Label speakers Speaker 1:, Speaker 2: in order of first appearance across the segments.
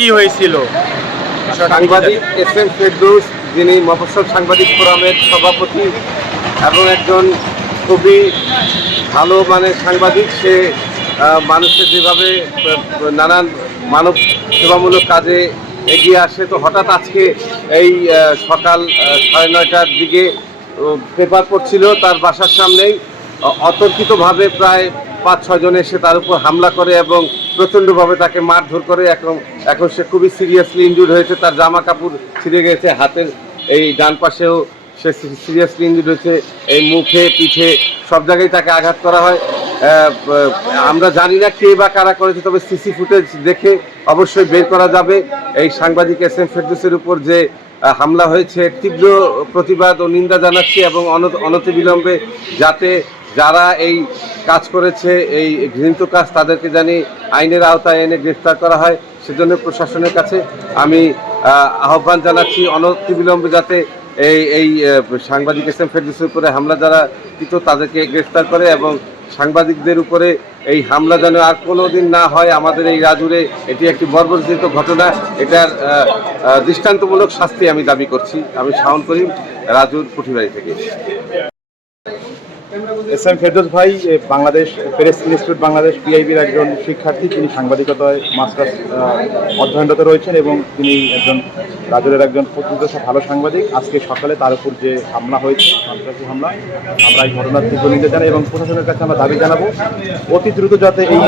Speaker 1: কি হয়েছিল?
Speaker 2: সাংবাদিক এস এম ফেরদৌস, যিনি মফস্বল সাংবাদিক ফোরামের সভাপতি এবং একজন খুবই ভালো মানে সাংবাদিক, সে মানুষের যেভাবে নানান মানব সেবামূলক কাজে এগিয়ে আসে। তো হঠাৎ আজকে এই সকাল সাড়ে নয়টার দিকে পেপার পড়ছিল, তার বাসার সামনেই। অতর্কিতভাবে প্রায় পাঁচ ছজন এসে তার উপর হামলা করে এবং প্রচণ্ডভাবে তাকে মারধর করে। এখন এখন সে খুবই সিরিয়াসলি ইনজুর্ড হয়েছে। তার জামা কাপড় ছিঁড়ে গেছে হাতের এই ডান পাশেও। সে সিরিয়াসলি ইনজুর্ড হয়েছে। এই মুখে, পিঠে সব জায়গায় তাকে আঘাত করা হয়। আমরা জানি না কে বা কারা করেছে, তবে সিসি ফুটেজ দেখে অবশ্যই বের করা যাবে। এই সাংবাদিক এস এম ফেরদুসের উপর যে হামলা হয়েছে, তীব্র প্রতিবাদ ও নিন্দা জানাচ্ছি এবং অনত অনতিবিলম্বে যাতে যারা এই কাজ করেছে, এই ঘৃণিত কাজ তাদেরকে জানি আইনের আওতায় এনে গ্রেফতার করা হয়। সেজন্য প্রশাসনের কাছে আমি আহ্বান জানাচ্ছি অনতিবিলম্বে যাতে এই এই সাংবাদিক এস এম ফেরদুসের উপরে হামলা যারা কৃত তাদেরকে গ্রেফতার করে এবং সাংবাদিকদের উপরে এই হামলা যেন আর কোনো দিন না হয় আমাদের এই রাজুরে, এটি একটি বর্বরচিত ঘটনা। এটার দৃষ্টান্তমূলক শাস্তি আমি দাবি করছি। আমি শাওন করিম, রাজুর পুঠিবাড়ি থেকে।
Speaker 3: এস এম ফেরদোস ভাই বাংলাদেশ, প্রেস ইনস্টিটিউট বাংলাদেশ, পিআইবির একজন শিক্ষার্থী, তিনি সাংবাদিকতায় মাস্টার্স অধ্যয়নরত রয়েছেন এবং তিনি একজন রাজুরের একজন প্রকৃত ভালো সাংবাদিক। আজকে সকালে তার উপর যে হামলা হয়েছে, সন্ত্রাসী হামলা, আমরা এই ঘটনার তীব্র নিতে জানাই এবং প্রশাসনের কাছে আমরা দাবি জানাব, অতি দ্রুত যাতে এই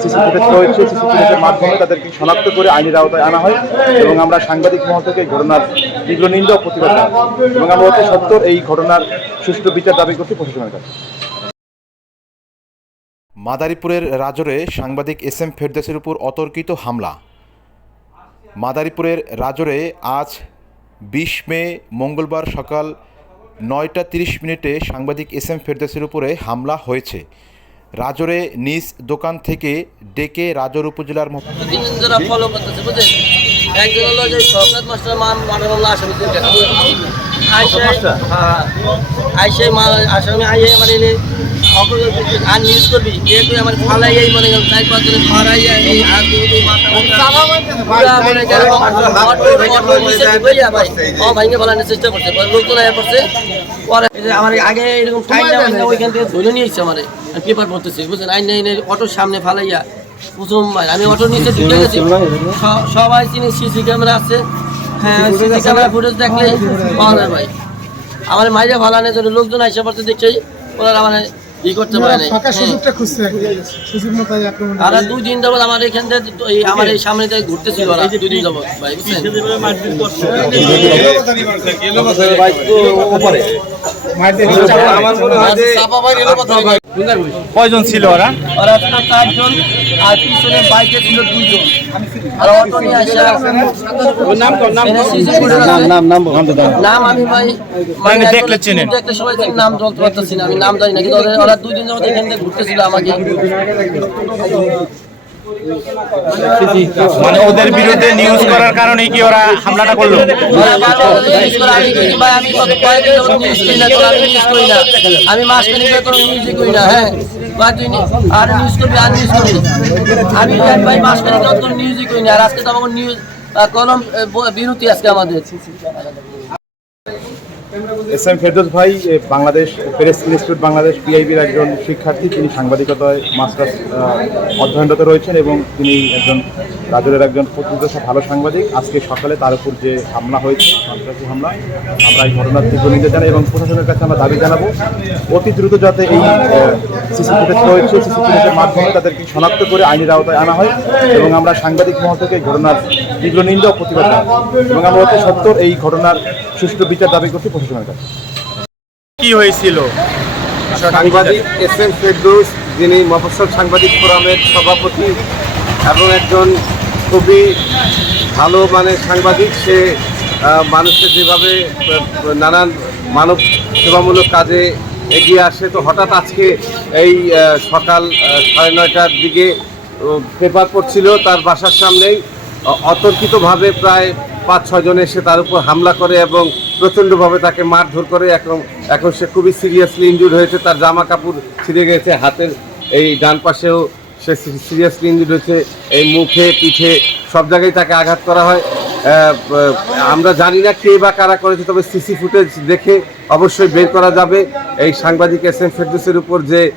Speaker 3: সিসি ফুটেজ রয়েছে সিসি ফুটেজের মাধ্যমে তাদেরকে শনাক্ত করে আইনের আওতায় আনা হয় এবং আমরা সাংবাদিক মহল থেকে ঘটনার তীব্র নিন্দা ও প্রতিবাদ এবং আমরা অতি সত্তর এই ঘটনার সুষ্ঠু বিচার দাবি করছি প্রশাসনের কাছে।
Speaker 4: মাদারীপুরের রাজরে সাংবাদিক এস এম ফেরদাসের উপর অতর্কিত হামলা। মাদারীপুরের রাজরে আজ বিশ মে মঙ্গলবার সকাল নয়টা তিরিশ মিনিটে সাংবাদিক এস এম ফেরদাসের উপরে হামলা হয়েছে। রাজরে নিজ দোকান থেকে ডেকে রাজর উপজেলার
Speaker 5: মান আসামি হ্যাঁ মা আসামি আইয়ে মানে আর নিউজ করবি? এ তুই আমার মনে গেল তাই পাত্রে ফারাই এই আর তুই তুই মাথা পুরা মনে গেল অটো অটো নিচে ঢুকে ভাই। ও ভাইকে বলানোর চেষ্টা করছে। পরে লোকজন আয়া পড়ছে পরে আমার আগে এরকম টাইম না ওইখান থেকে ধরে নিয়ে এসছে আমারে। পেপার পড়তেছি আইন অটোর সামনে ফালাইয়া প্রথমবার আমি অটোর নিচে ঢুকে গেছি। সবাই চিনি সিসি ক্যামেরা আছে। হ্যাঁ সিসি ক্যামেরা ফুটেজ দেখলে পাওয়া যায় ভাই। আমার মাইরে ফালানোর জন্য লোকজন আইসা পড়তে দেখেই ওনারা মানে ই করতে পারে
Speaker 6: ফাঁকা। সুযোগটা খুঁজছে সুযোগ মতো আক্রমণ
Speaker 5: আর দুই দিন যাবত আমার এখান থেকে এই আমার এই সামনে থেকে ঘুরতেছিল ওরা দুই দিন যাবত ভাই বুঝছেন?
Speaker 2: আমার মনে হয় যে
Speaker 1: কয়জন ছিল ওরা?
Speaker 5: ওরা ছিল চারজন। আর পিছনে বাইকে ছিল দুইজন। আর অটো নিয়ে আসা নাম নাম নাম নাম আমি ভাই
Speaker 1: মানে দেখলে চেনেন?
Speaker 5: দেখলে সবাই চিনি, নাম বলতে পারতেছি না। আমি নাম জানি না কিন্তু ওরা- ওরা দুই দিন যাবত এখান থেকে ঘুরতেছিল আমাকে।
Speaker 1: মানে ওদের বিরুদ্ধে নিউজ করার কারণে কি ওরা হামলাটা করল?
Speaker 5: আমি মাস করি না হ্যাঁ। আর নিউজ আর নিউজ আমি নিউজই করি না আর নিউজ কলম আমাদের।
Speaker 3: এস এম ফেরদৌস ভাই বাংলাদেশ, প্রেস ইনস্টিটিউট বাংলাদেশ, পিআইবির একজন শিক্ষার্থী, তিনি সাংবাদিকতায় মাস্টার্স অধ্যয়নরত রয়েছেন এবং তিনি একজন রাজুরের একজন প্রকৃত ভালো সাংবাদিক। আজকে সকালে তার উপর যে হামলা হয়েছে, সন্ত্রাসী হামলা আমরা এই ঘটনার তীব্র নিন্দা জানাই এবং প্রশাসনের কাছে আমরা দাবি জানাব, অতি দ্রুত যাতে এই সিসি ফুটেজ রয়েছে, সিসি ফুটেজের মাধ্যমে তাদেরকে শনাক্ত করে আইনের আওতায় আনা হয় এবং আমরা সাংবাদিক মহল থেকে ঘটনার তীব্র নিন্দা ও প্রতিবাদ এবং আমরা অতি সত্তর এই ঘটনার সুষ্ঠু বিচার দাবি করছি প্রশাসনের কাছে
Speaker 1: কি হয়েছিল?
Speaker 2: সাংবাদিক এস এম ফেরদৌস যিনি মফস্বল সাংবাদিক ফোরামের সভাপতি এবং একজন খুবই ভালো মানের সাংবাদিক সে আহ, মানুষের যেভাবে নানান মানব সেবামূলক কাজে এগিয়ে আসে। তো হঠাৎ আজকে এই সকাল সাড়ে নয়টার দিকে পেপার পড়ছিল তার বাসার সামনেই। অতর্কিতভাবে প্রায় পাঁচ ছজন এসে তার উপর হামলা করে এবং প্রচণ্ডভাবে তাকে মারধর করে এখন এখন সে খুবই সিরিয়াসলি ইনজুর্ড হয়েছে। তার জামা কাপড় ছিঁড়ে গেছে হাতের, এই ডান পাশেও সে সিরিয়াসলি ইঞ্জুরি হয়েছে। এই মুখে, পিঠে সব জায়গায় তাকে আঘাত করা হয়। আমরা জানি না কে বা কারা করেছে, তবে সিসি ফুটেজ দেখে অবশ্যই বের করা যাবে। এই সাংবাদিক এস এম ফেরদুসের উপর যে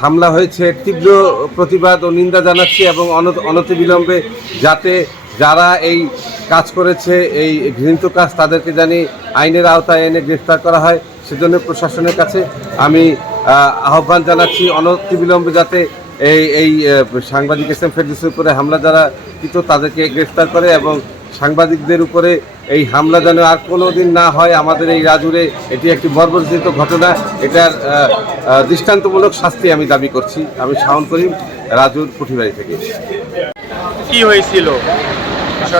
Speaker 2: হামলা হয়েছে, তীব্র প্রতিবাদ ও নিন্দা জানাচ্ছি এবং অনত- অনতিবিলম্বে যাতে যারা এই কাজ করেছে, এই ঘৃণিত কাজ তাদেরকে জানি আইনের আওতায় এনে গ্রেফতার করা হয়, সেজন্য প্রশাসনের কাছে আমি আহ্বান জানাচ্ছি অনতিবিলম্বে যাতে এই এই সাংবাদিক এস এম উপরে হামলা যারা কৃত তাদেরকে গ্রেফতার করে এবং সাংবাদিকদের উপরে এই হামলা যেন আর কোনো দিন না হয়, আমাদের এই রাজুরে এটি একটি বর্বরচিত ঘটনা, এটার দৃষ্টান্তমূলক শাস্তি আমি দাবি করছি। আমি শাওন করিম, রাজুর পুঠিবাড়ি থেকে
Speaker 1: কি হয়েছিল?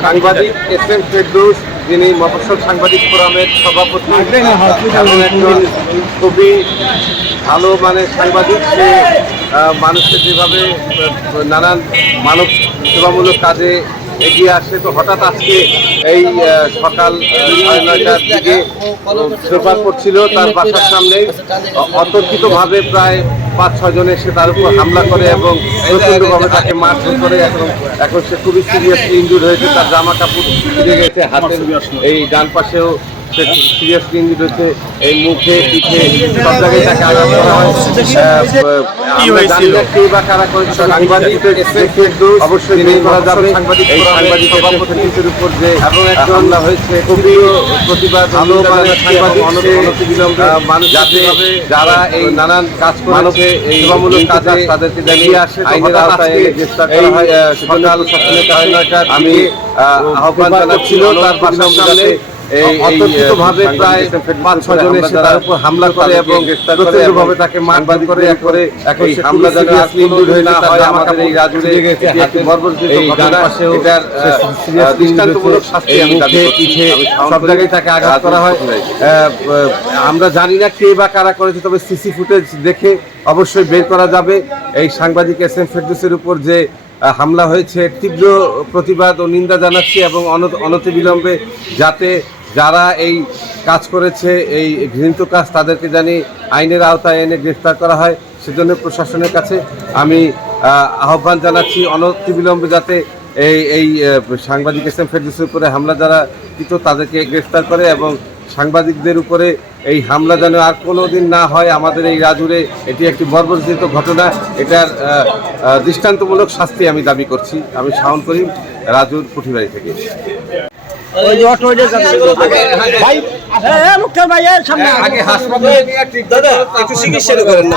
Speaker 2: সাংবাদিক এস এম ফেরদৌস, যিনি মফস্বল সাংবাদিক ফোরামের সভাপতি এবং একজন খুবই ভালো মানে সাংবাদিক, সে মানুষকে যেভাবে নানান মানব সেবামূলক কাজে এগিয়ে আসে। তো হঠাৎ আজকে এই সকাল সাড়ে নয়টার দিকে পেপার করছিল তার বাসার সামনে অতর্কিতভাবে প্রায় পাঁচ ছয় জন এসে তার উপর হামলা করে এবং প্রচণ্ডভাবে তাকে মারধর করে এখন এখন সে খুবই সিরিয়াসলি ইঞ্জুর হয়েছে তার জামা কাপড় ছিঁড়ে গেছে হাতের এই ডান পাশেও সে সিরিয়াসলি ইনজুর হয়েছে এই মুখে পিঠে সব জায়গায় তাকে আঘাত করা হয়।
Speaker 1: কি
Speaker 2: আমরা জানি
Speaker 1: হয়েছিল?
Speaker 2: কে বা কারা করেছে সাংবাদিক অবশ্যই বের করা যাবে সাংবাদিক এই সাংবাদিক সভাপতির উপর যে হামলা হয়েছে খুবই প্রতিবাদ ভালো মানে সাংবাদিক যাতে যারা এই নানান কাজ করেছে এই সেবামূলক কাজে তাদেরকে জানিয়ে আসে আইনের আওতায় এনে গ্রেফতার করা হয়। সকাল সকালে সাড়ে নয়টার আমি আহ, আহ্বান জানাচ্ছিল তার এই অতর্কিতভাবে প্রায় পাঁচ ছয় জন এসে তার উপর হামলা করে এবং প্রচণ্ডভাবে তাকে মারধর করে এক করে এখন হামলা যেন ইনজুর হয়ে না হয় আমাদের এই রাজুরে একটি বর্বরচিত ঘটনা এটার দৃষ্টান্তমূলক শাস্তি আমি দাবি পিঠে সব জায়গায় তাকে আঘাত করা হয়। আমরা জানি না কে বা কারা করেছে তবে সিসি ফুটেজ দেখে অবশ্যই বের করা যাবে। এই সাংবাদিক এস এম ফেরদুসের উপর যে হামলা হয়েছে তীব্র প্রতিবাদ ও নিন্দা জানাচ্ছি এবং অনত- অনতিবিলম্বে যাতে যারা এই কাজ করেছে, এই ঘৃণিত কাজ তাদেরকে জানি আইনের আওতায় এনে গ্রেফতার করা হয়। সেজন্য প্রশাসনের কাছে আমি আহ্বান জানাচ্ছি অনতিবিলম্বে যাতে এই এই সাংবাদিক এস এম উপরে হামলা যারা কৃত তাদেরকে গ্রেফতার করে এবং সাংবাদিকদের উপরে এই হামলা যেন আর কোনো দিন না হয় আমাদের এই রাজুরে এটি একটি বর্বরচিত ঘটনা। এটার দৃষ্টান্তমূলক শাস্তি আমি দাবি করছি। আমি শাওন করিম, রাজুর পুঠিবাড়ি থেকে। আগে হাসপাতালে নিয়ে ঠিক দাদা একটু চিকিৎসা করেন না।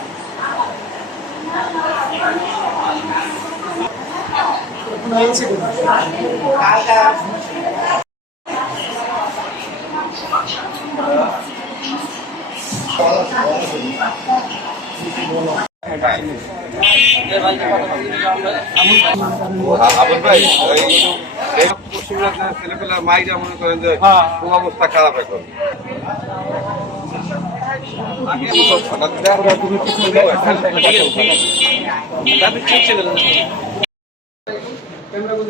Speaker 2: আবুল ভাই এই পশ্চিমবঙ্গের ছেলেপেলার মাইরা মনে করেন যে খুব অবস্থা খারাপ এখন।
Speaker 3: তুমি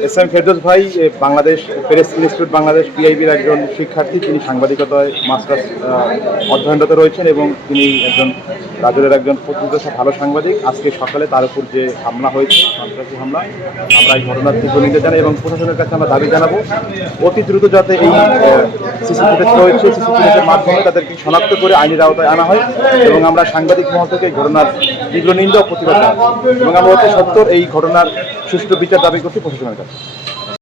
Speaker 3: এস এম ফেরদৌস ভাই বাংলাদেশ, প্রেস ইনস্টিটিউট বাংলাদেশ, পিআইবির একজন শিক্ষার্থী, তিনি সাংবাদিকতায় মাস্টার্স অধ্যয়নরত রয়েছেন এবং তিনি একজন রাজুরের একজন প্রকৃত ভালো সাংবাদিক। আজকে সকালে তার উপর যে হামলা হয়েছে, সন্ত্রাসী হামলা আমরা এই ঘটনার তীব্র নিতে জানাই এবং প্রশাসনের কাছে আমরা দাবি জানাব, অতি দ্রুত যাতে এই সিসি রয়েছে সিসি মাধ্যমে তাদেরকে শনাক্ত করে আইনের আওতায় আনা হয় এবং আমরা সাংবাদিক মহল থেকে ঘটনার তীব্র নিন্দা প্রতিবাদ এবং আমরা সত্তর এই ঘটনার সুষ্ঠু বিচার দাবি করছি প্রশাসনের কাছে।